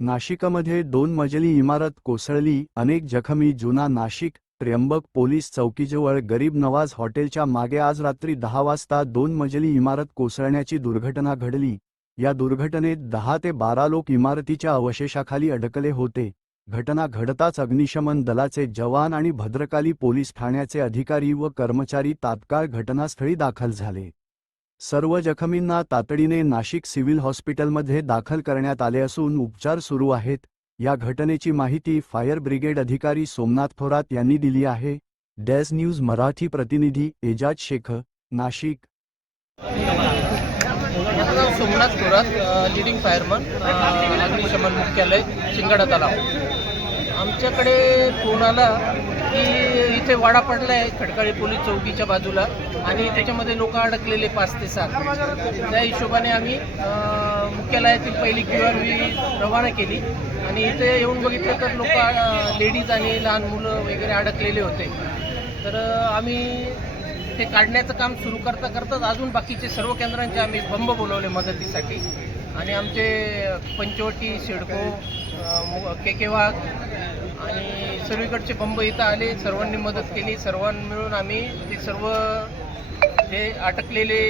नाशिकमध्ये दोन मजली इमारत कोसळली अनेक जखमी जुना नाशिक त्र्यंबक पोलीस चौकीजवळ गरीब नवाज हॉटेलच्या मागे आज रात्री दहा वाजता दोन मजली इमारत कोसळण्याची दुर्घटना घडली. या दुर्घटनेत दहा ते बारा लोक इमारतीच्या अवशेषाखाली अडकले होते. घटना घडताच अग्निशमन दलाचे जवान आणि भद्रकाली पोलीस ठाण्याचे अधिकारी व कर्मचारी तात्काळ घटनास्थळी दाखल झाले. सर्व जखमींना तातडीने नाशिक सिव्हिल हॉस्पिटलमध्ये दाखल करण्यात आले असून उपचार सुरू आहेत. या घटनेची माहिती फायर ब्रिगेड अधिकारी सोमनाथ थोरात यांनी दिली आहे. डॅस न्यूज मराठी प्रतिनिधी एजाज शेख नाशिक. सोमनाथ थोरात लिडिंग फायरमन अग्निशमन मुख्यालय शिंगाडा तलाव. आमच्याकडे फोन आला की इथे वाडा पडला आहे खडकाळी पोलीस चौकीच्या बाजूला आणि त्याच्यामध्ये लोक अडकलेले पाच ते सात. त्या हिशोबाने आम्ही मुख्यालयातील पहिली क्यू आर व्ही रवाना केली. आणि इथे येऊन बघितलं तर लोक लेडीज आणि लहान मुलं वगैरे अडकलेले होते. तर आम्ही ते काढण्याचं काम सुरू करता करताच अजून बाकीचे सर्व केंद्रांचे आम्ही बंब बोलवले मदतीसाठी. आणि आमचे पंचवटी सिडको के के वाघ आणि सर्वीकडचे बंब इथं आले सर्वांनी मदत केली सर्वांनी मिळून आम्ही ते सर्व जे अटकलेले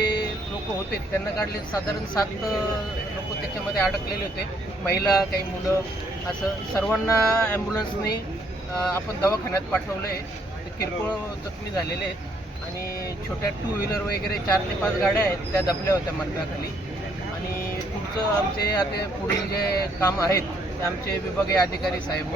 लोक होते त्यांना काढले. साधारण सात लोक त्याच्यामध्ये अडकलेले होते. महिला काही मुलं असं. सर्वांना ॲम्ब्युलन्सने आपण दवाखान्यात पाठवलं आहे ते किरकोळ जखमी झालेले आहेत. आणि छोट्या टू व्हीलर वगैरे चार ते पाच गाड्या आहेत त्या दबल्या होत्या मरणाखाली. आणि पुढचं आमचे आता पुढील जे काम आहेत आमचे विभागीय अधिकारी साहेब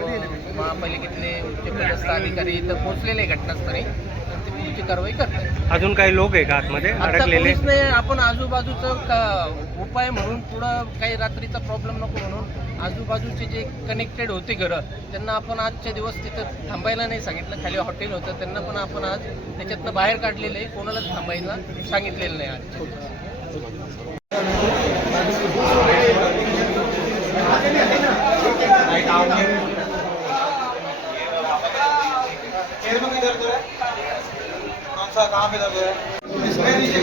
महापालिकेतले उच्चपदस्थ अधिकारी इथं पोहोचलेले घटनास्थळी. पुढची कारवाई करतात. अजून काही लोक आहे का आतमध्ये? आता अडकलेले? आपण आजूबाजूचं उपाय म्हणून पुढं काही रात्रीचा प्रॉब्लेम नको म्हणून आजूबाजूचे जे कनेक्टेड होते घरं त्यांना आपण आजच्या दिवस तिथं थांबायला नाही सांगितलं. खाली हॉटेल होतं त्यांना पण आपण आज त्याच्यातनं बाहेर काढलेलं आहे. कोणालाच थांबायला सांगितलेलं नाही आज. उधर है कौन सा कहाँ पे दर्द है इसमें नीचे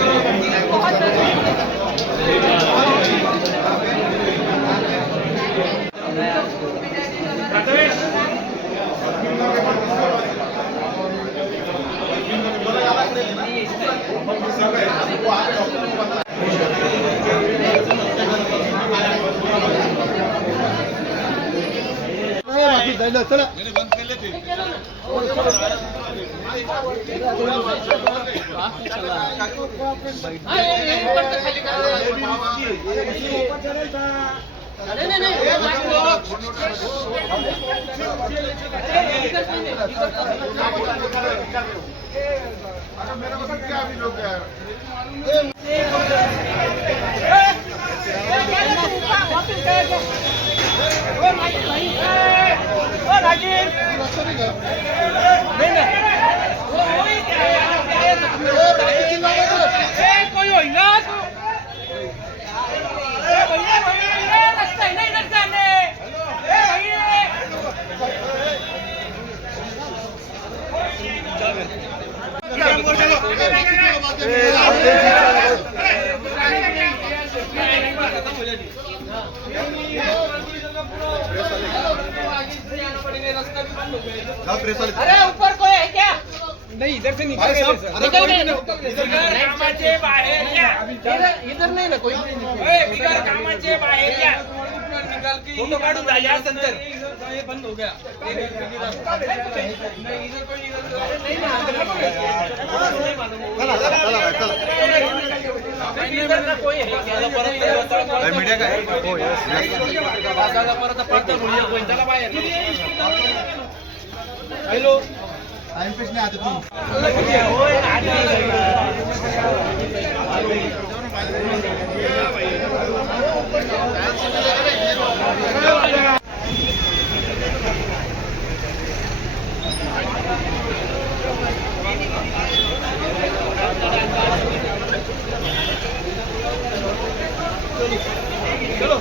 चला मेरे को क्या भी लोग है Yeah. अरे ऊपर कोई है क्या? नाही इधर से निकल निकल गए ना कामाचे बाहेर या इधर इधर नाही ना कोई ओए, बिगर कामाचे बाहेर या फोटो काढून राहिला नंतर बंद हो गया। इधर ना कोई है क्या? मीडिया काय? परत परत हॅलो. চলো।